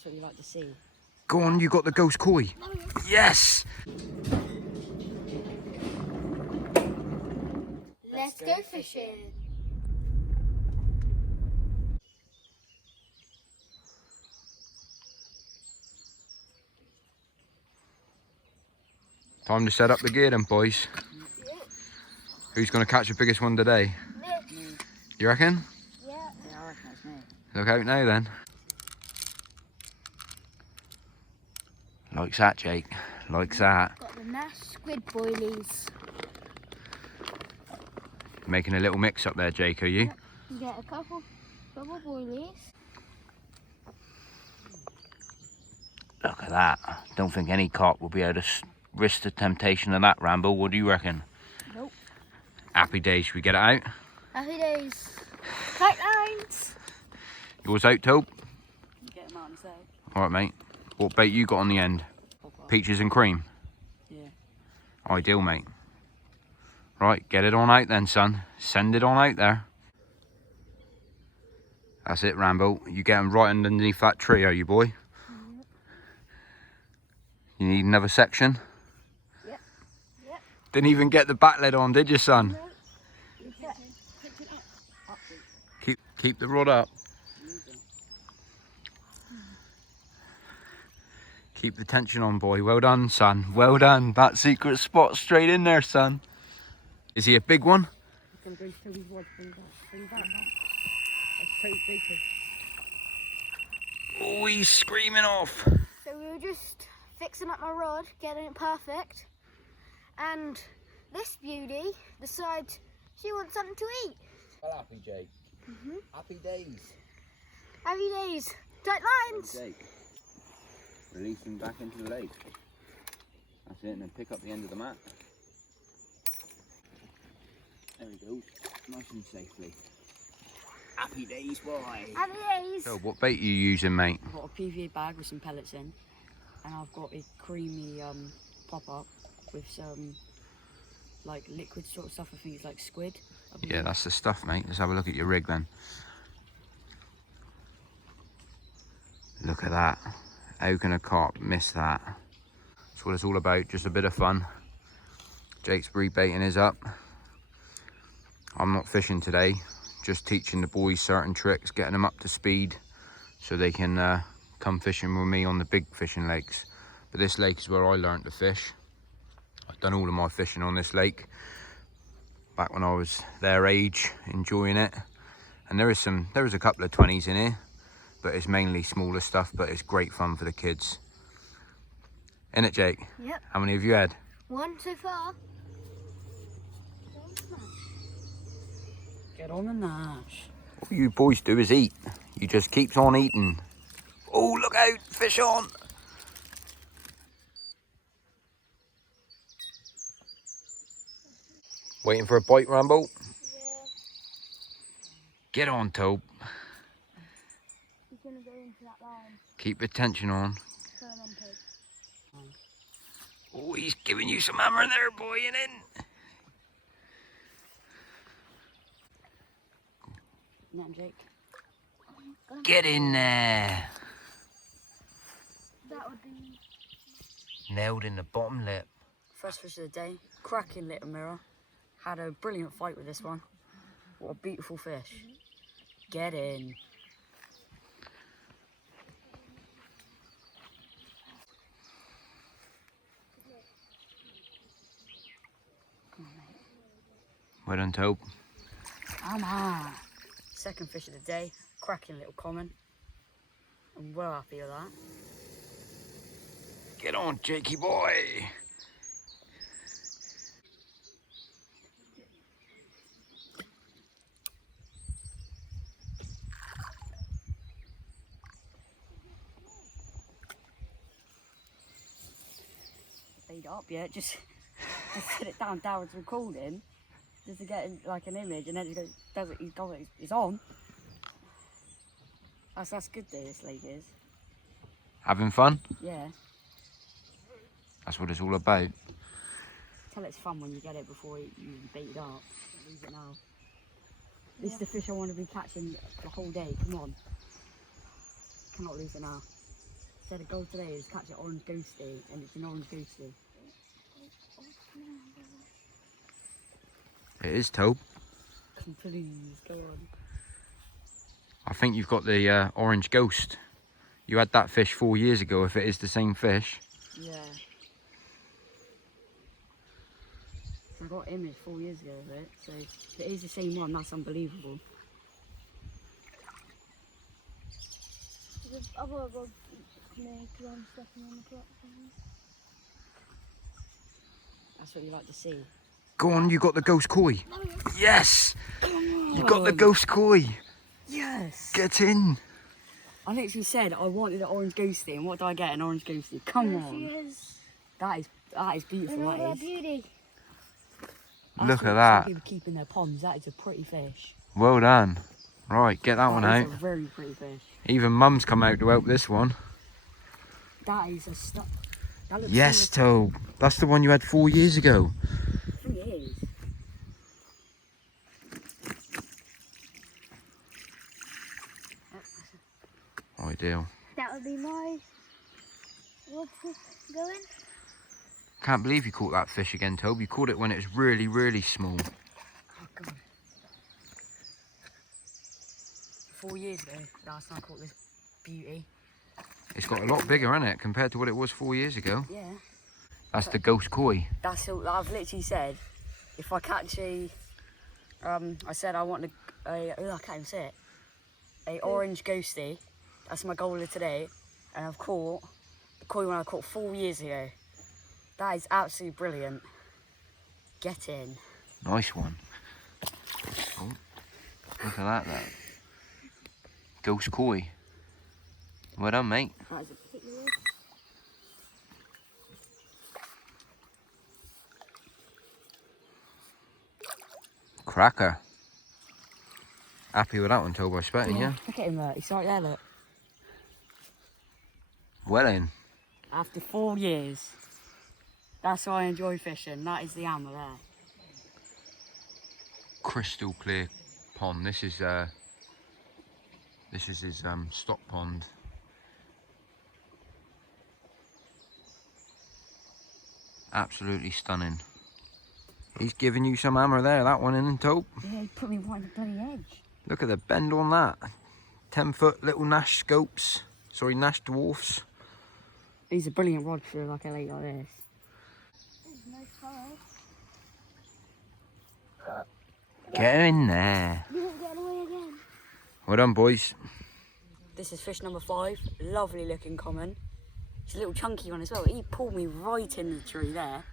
That's what you like to see. Go on, you got the ghost koi. Yes! Let's go fishing. Time to set up the gear then, boys. Yeah. Who's going to catch the biggest one today? Me. You reckon? Yeah. Yeah, I reckon that's me. Look out now then. Likes that, Jake. Likes that. Got the nice squid boilies. Making a little mix up there, Jake, are you? You get a couple boilies. Look at that. Don't think any carp will be able to risk the temptation of that, Rambo. What do you reckon? Nope. Happy days. Should we get it out? Happy days. Tight lines. Yours out, Tope? Get them out and say. Alright, mate. What bait you got on the end? Peaches and cream? Yeah. Ideal, mate. Right, get it on out then, son. Send it on out there. That's it, Rambo. You getting right underneath that tree, are you, boy? Yep. You need another section? Yep. Yep. Didn't even get the back lead on, did you, son? No. Keep the rod up. Keep the tension on, boy. Well done, son. Well done. That secret spot straight in there, son. Is he a big one? He's going to go to Toby's rod. Bring back. That's Toby's big fish. Oh, he's screaming off. So we were just fixing up my rod, getting it perfect. And this beauty decides she wants something to eat. Well, happy, Jake. Happy days. Happy days. Tight lines. Jake. Release him back into the lake. That's it, and then pick up the end of the mat. There he goes, nice and safely. Happy days, boy. Happy days. So, what bait are you using, mate? I've got a PVA bag with some pellets in. And I've got a creamy pop-up with some like liquid sort of stuff. I think it's like squid. Yeah, that's the stuff, mate. Let's have a look at your rig then. Look at that. How can a carp miss that? That's what it's all about, just a bit of fun. Jake's rebaiting his up. I'm not fishing today, just teaching the boys certain tricks, getting them up to speed so they can come fishing with me on the big fishing lakes. But this lake is where I learned to fish. I've done all of my fishing on this lake back when I was their age, enjoying it. And there is a couple of 20s in here, but it's mainly smaller stuff, but it's great fun for the kids. Isn't it, Jake? Yep. How many have you had? One so far. Get on the nash. All you boys do is eat. You just keeps on eating. Oh, look out, fish on. Waiting for a bite, Rambo? Yeah. Get on, Tobe. He's going to go into that line. Keep the tension on. Go on then, Pig. Oh, he's giving you some hammer there, boy, and in. Net him, Jake. Get in there. That would be... Nailed in the bottom lip. First fish of the day. Cracking little mirror. Had a brilliant fight with this one. What a beautiful fish. Get in. Well done, Tobe. Come on. Second fish of the day. Cracking little common. I'm well happy with that. Get on, Jakey boy. Beat up yet, just put it down Darren's recording just to get like an image, and then he goes, does it, he's got it, it's on. That's good that this lake is. Having fun? Yeah. That's what it's all about. Tell it's fun when you get it before you bait it up. Don't lose it now. This is the fish I want to be catching the whole day, come on. Cannot lose it now. said a goal today is catch an orange ghosty, and it's an orange ghosty. It is, Tobe. Please, go on. I think you've got the orange ghost. You had that fish 4 years ago, if it is the same fish. Yeah. I got image 4 years ago of it, so if it is the same one, that's unbelievable. I've got to make one stepping on the platform. That's what you like to see. Go on, you got the ghost koi. Yes! You got the ghost koi. Yes! Get in. I literally said I wanted an orange ghosty, and what do I get? An orange ghosty. Come There on. she is. That is beautiful, Look at that that is. beauty. Look at Some that. people keep in their ponds. That is a pretty fish. Well done. Right, get that one That out. is a very pretty fish. Even Mum's come out to help this one. That is a stuff. Yes, Tobe. That's the one you had 4 years ago. I think it is. Ideal. That would be my rod to go in. Can't believe you caught that fish again, Tobe. You caught it when it was really, really small. Oh, God. 4 years ago, last time I caught this beauty. It's got a lot bigger, hasn't it, compared to what it was 4 years ago. Yeah. That's the ghost koi. That's all. I've literally said, if I catch I said I want I can't even say it. A orange ghosty. That's my goal of today. And I've caught the koi one I caught 4 years ago. That is absolutely brilliant. Get in. Nice one. Oh, look at that, though. Ghost koi. Well done, mate. That is a particular. Cracker. Happy with that one, Toby, I suppose, yeah? Look at him there. He's right there, look. Well in. After 4 years. That's why I enjoy fishing. That is the hammer there. Crystal clear pond. This is his stock pond. Absolutely stunning. He's giving you some hammer there, that one, isn't it, Tobe? Yeah, he put me right on the bloody edge. Look at the bend on that. 10-foot little Nash scopes. Sorry, Nash dwarfs. He's a brilliant rod for like a lake like this. There's no colour. Get in there. You won't get away again. Well done, boys. This is fish number 5. Lovely looking common. It's a little chunky one as well. He pulled me right in the tree there.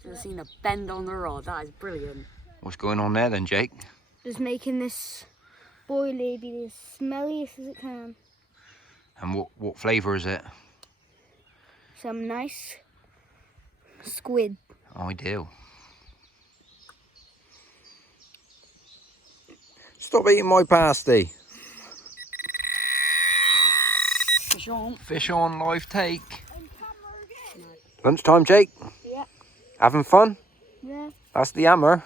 Should have seen a bend on the rod. That is brilliant. What's going on there then, Jake? Just making this boilie be as smelliest as it can. And what flavour is it? Some nice squid. Ideal. Stop eating my pasty. Fish on. Fish on, live take. Lunchtime, Jake? Yeah. Having fun? Yeah. That's the hammer.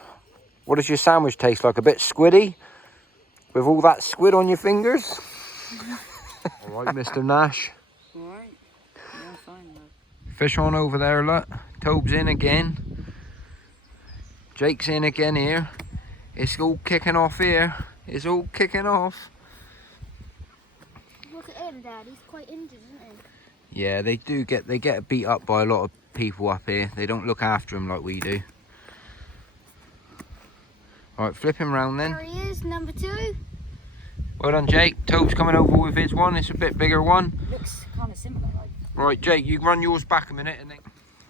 What does your sandwich taste like? A bit squiddy? With all that squid on your fingers? All right, Mr. Nash. Alright. Yeah, fine though. Fish on over there, look. Tobe's in again. Jake's in again here. It's all kicking off here. It's all kicking off. Look at him, Dad. He's quite injured, isn't he? Yeah, they get beat up by a lot of people up here. They don't look after him like we do. Alright, flip him round then. There he is, number 2. Well done, Jake. Tobe's coming over with his one. It's a bit bigger one. Looks kind of similar, like. Right, Jake, you run yours back a minute and then...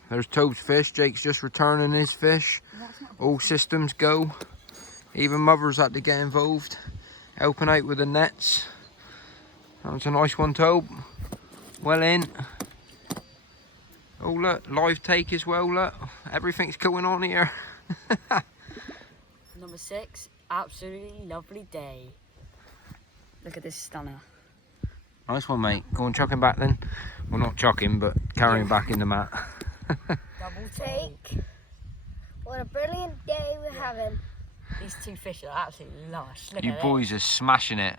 There's Tobe's fish. Jake's just returning his fish. All systems go. Even Mother's had to get involved, helping out with the nets. That was a nice one, Tobe. Well in. Oh look, live take as well, look. Everything's going on here. Number 6. Absolutely lovely day. Look at this stunner. Nice one, mate. Go and chuck him back then. Well, not chuck him, but carry him back in the mat. Double take. What a brilliant day we're having. These 2 fish are absolutely lush. Look You at boys are smashing it.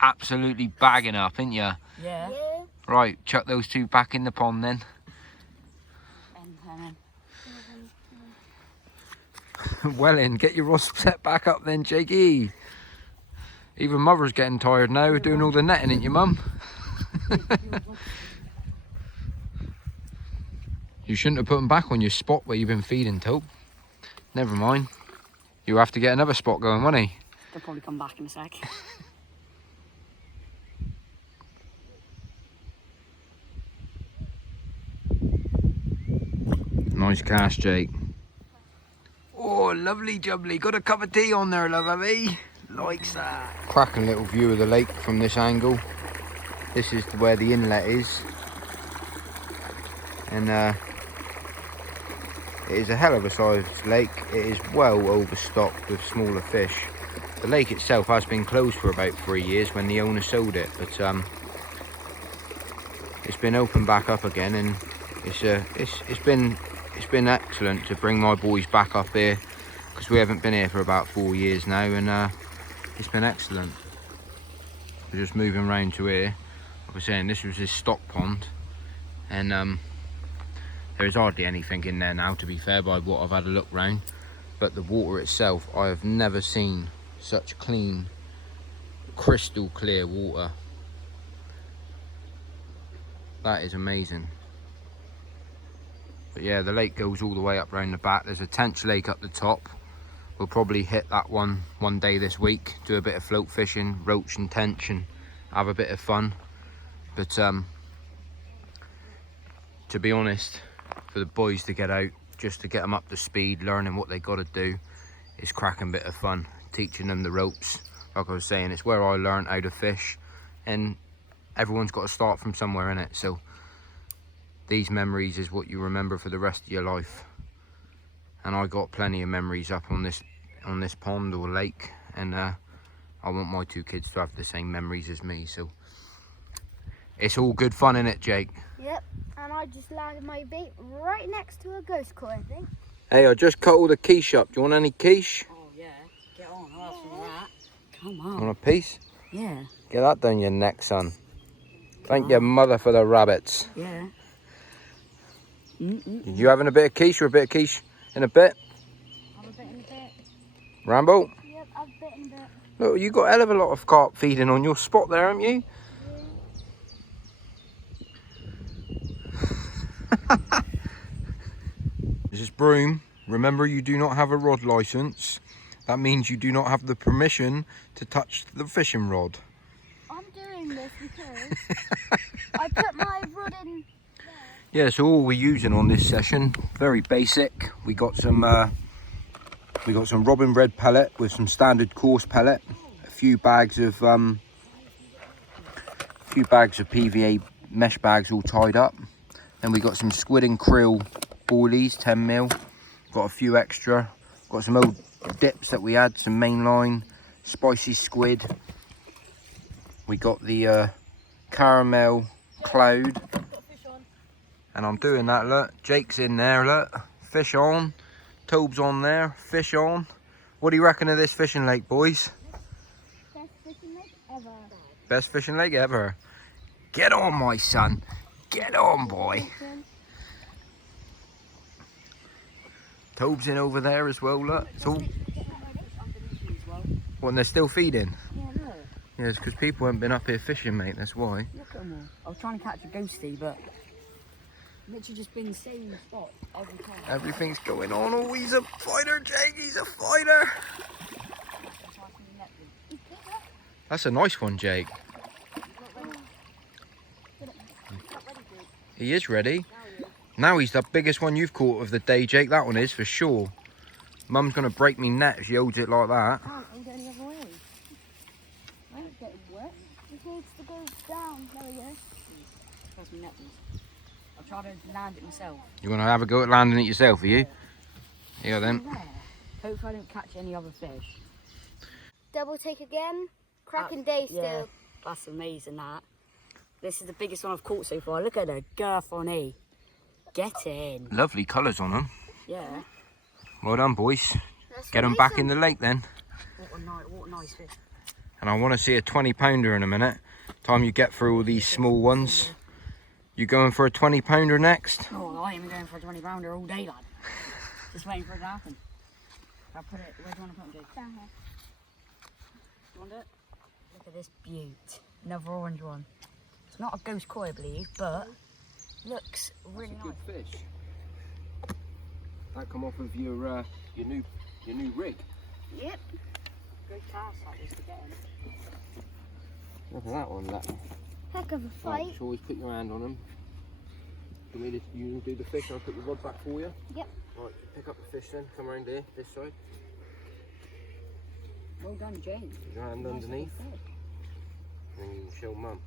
Absolutely bagging up, ain't ya? it. Yeah. Yeah. Right, chuck those two back in the pond then. Well in, get your rod set back up then, Jakey. Even mother's getting tired now, doing all the netting, ain't you, Mum? You shouldn't have put them back on your spot where you've been feeding, Tope. Never mind. You'll have to get another spot going, won't he? They'll probably come back in a sec. Nice cast, Jake. Oh, lovely jubbly. Got a cup of tea on there, love, have he? Likes that. Cracking little view of the lake from this angle. This is where the inlet is. And it is a hell of a sized lake. It is well overstocked with smaller fish. The lake itself has been closed for about 3 years when the owner sold it, but it's been opened back up again, and it's been excellent to bring my boys back up here, because we haven't been here for about 4 years now, and it's been excellent. We're just moving around to here. Like I was saying, this was his stock pond, and there is hardly anything in there now, to be fair, by what I've had a look round. But the water itself, I have never seen such clean, crystal clear water. That is amazing. But yeah, the lake goes all the way up round the back. There's a tench lake up the top. We'll probably hit that one day this week, do a bit of float fishing, roach and tench, and have a bit of fun. But to be honest, for the boys to get out, just to get them up to speed, learning what they got to do, is cracking bit of fun. Teaching them the ropes. Like I was saying, it's where I learned how to fish, and everyone's got to start from somewhere, innit? So these memories is what you remember for the rest of your life. And I got plenty of memories up on this pond or lake, and I want my two kids to have the same memories as me. So it's all good fun, innit, Jake? Yep, and I just landed my bait right next to a ghost koi, I think. Hey, I just cut all the quiche up. Do you want any quiche? Oh yeah, get on, I'll have some of that. Come on. Want a piece? Yeah. Get that down your neck, son. Thank your mother for the rabbits. Yeah. You having a bit of quiche or a bit of quiche in a bit? I've a bit in a bit. Rambo? Yep, I've a bit in a bit. Look, you got a hell of a lot of carp feeding on your spot there, haven't you? Yeah. This is Broom. Remember, you do not have a rod license. That means you do not have the permission to touch the fishing rod. I'm doing this because I put my rod in there. Yeah, so all we're using on this session, very basic. We got some robin red pellet with some standard coarse pellet, a few bags of PVA mesh bags all tied up. Then we got some squid and krill boilies, 10mm. Got a few extra. Got some old dips that we had, some mainline, spicy squid. We got the caramel cloud. And I'm doing that, look. Jake's in there, look. Fish on. Tobe's on there. Fish on. What do you reckon of this fishing lake, boys? Best fishing lake ever. Best fishing lake ever. Get on, my son. Get on, boy. Tobe's in over there as well, look. It's all... What, and they're still feeding? Yeah, no. Yeah, it's because people haven't been up here fishing, mate. That's why. Look at them all. I was trying to catch a ghostie, but literally just been the same spot every time. Everything's going on. Oh, he's a fighter, Jake. He's a fighter. That's a nice one, Jake. He is ready. Now he's the biggest one you've caught of the day, Jake. That one is for sure. Mum's going to break me net if she holds it like that. I can't hold it any other way. I ain't getting wet. It needs to go down. There we go. That's my netting. I'll try to land it myself. You want to have a go at landing it yourself, are you? Yeah, then. Hopefully I don't catch any other fish. Double take again. Cracking day still. Yeah, that's amazing, that. This is the biggest one I've caught so far. Look at the girth on E. Get in. Lovely colours on them. Yeah. Well done, boys. That's Get them back in the lake then. What a nice fish. And I want to see a 20-pounder in a minute. Time you get through all these small ones. You going for a 20 pounder next? Oh, I ain't been going for a 20 pounder all day, lad. Just waiting for it to happen. I'll put it, where do you want to put it, Jake? Down here. You want it? Look at this beaut. Another orange one. It's not a ghost koi, I believe, but looks really nice. Good fish. That come off of your new rig. Yep. Good cast like this to get in. Look at that one. That. Heck of a Right, fight. just always put your hand on them. You do the fish, I'll put your rod back for you. Yep. Right, pick up the fish then. Come around here, this side. Well done, James. Put your hand underneath. And you can show Mum.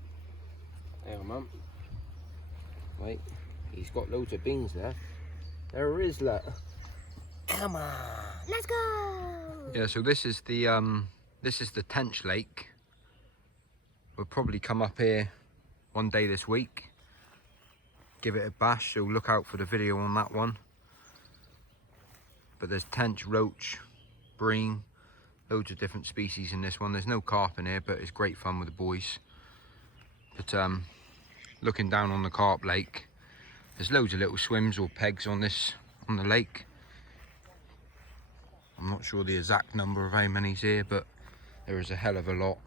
There, Mum. Wait, he's got loads of beans there. There is, look. Come on. Let's go. Yeah, so this is the Tench Lake. We'll probably come up here one day this week, give it a bash, so look out for the video on that one. But there's tench, roach, bream, loads of different species in this one. There's no carp in here, but it's great fun with the boys. But looking down on the carp lake, there's loads of little swims or pegs on the lake. I'm not sure the exact number of how many's here, but there is a hell of a lot.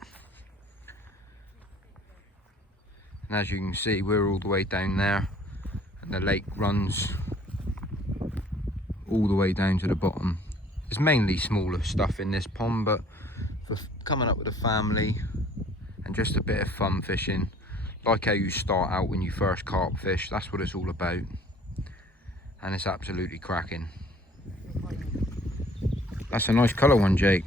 And as you can see, we're all the way down there, and the lake runs all the way down to the bottom. There's mainly smaller stuff in this pond, but for coming up with a family and just a bit of fun fishing, like how you start out when you first carp fish, that's what it's all about. And it's absolutely cracking. That's a nice colour one, Jake.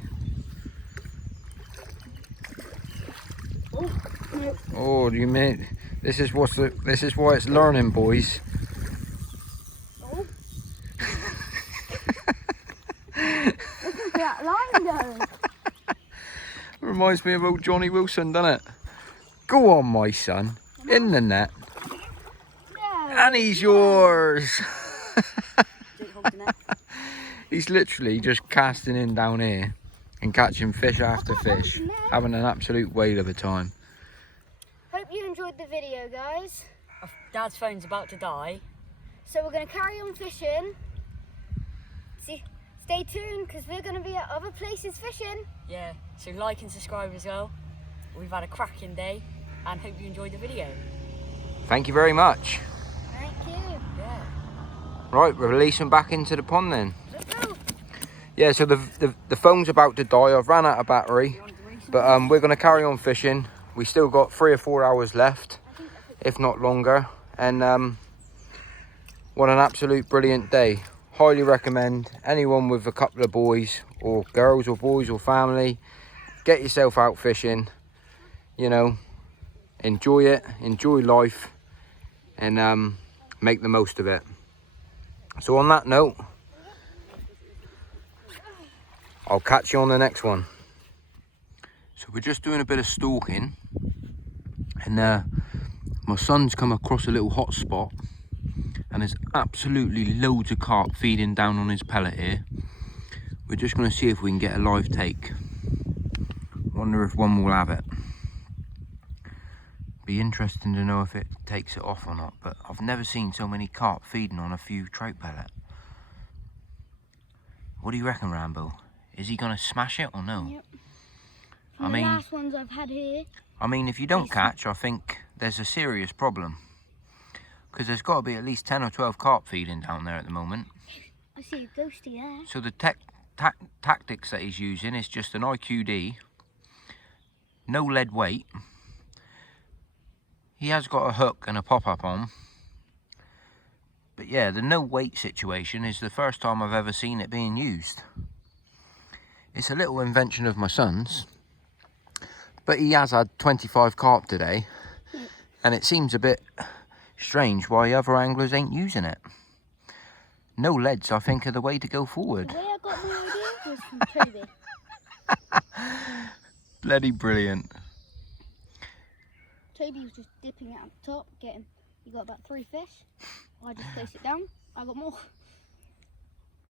Oh, do you mean this is why it's learning, boys. Oh. Look at that line going. Reminds me of old Johnny Wilson, doesn't it? Go on, my son, in the net, No. and he's yours. Jake holding it. He's literally just casting in down here and catching fish after fish, having an absolute whale of a time. Hope you enjoyed the video, guys. Dad's phone's about to die. So we're going to carry on fishing. Stay tuned, because we're going to be at other places fishing. Yeah, so like and subscribe as well. We've had a cracking day and hope you enjoyed the video. Thank you very much. Thank you. Yeah. Right, we're releasing back into the pond then. Let's go. Yeah, so the phone's about to die. I've ran out of battery, but we're going to carry on fishing. We still got 3 or 4 hours left, if not longer. And what an absolute brilliant day. Highly recommend anyone with a couple of boys or girls or boys or family, get yourself out fishing, you know, enjoy it, enjoy life, and make the most of it. So on that note, I'll catch you on the next one. So we're just doing a bit of stalking, and my son's come across a little hot spot, and there's absolutely loads of carp feeding down on his pellet here. We're just going to see if we can get a live take. Wonder if one will have it. Be interesting to know if it takes it off or not, but I've never seen so many carp feeding on a few trout pellet. What do you reckon, Rambo? Is he going to smash it or no? Yep. I The mean, last ones I've had here. I mean, if you don't catch, I think there's a serious problem. Because there's got to be at least 10 or 12 carp feeding down there at the moment. I see a ghosty there. So the tactics that he's using is just an IQD, no lead weight. He has got a hook and a pop-up on. But yeah, the no weight situation is the first time I've ever seen it being used. It's a little invention of my son's. But he has had 25 carp today. And it seems a bit strange why other anglers ain't using it. No leads, I think, are the way to go forward. The way I got the idea was from Toby. Bloody brilliant. Toby was just dipping it at the top, he got about 3 fish. I just placed it down, I got more.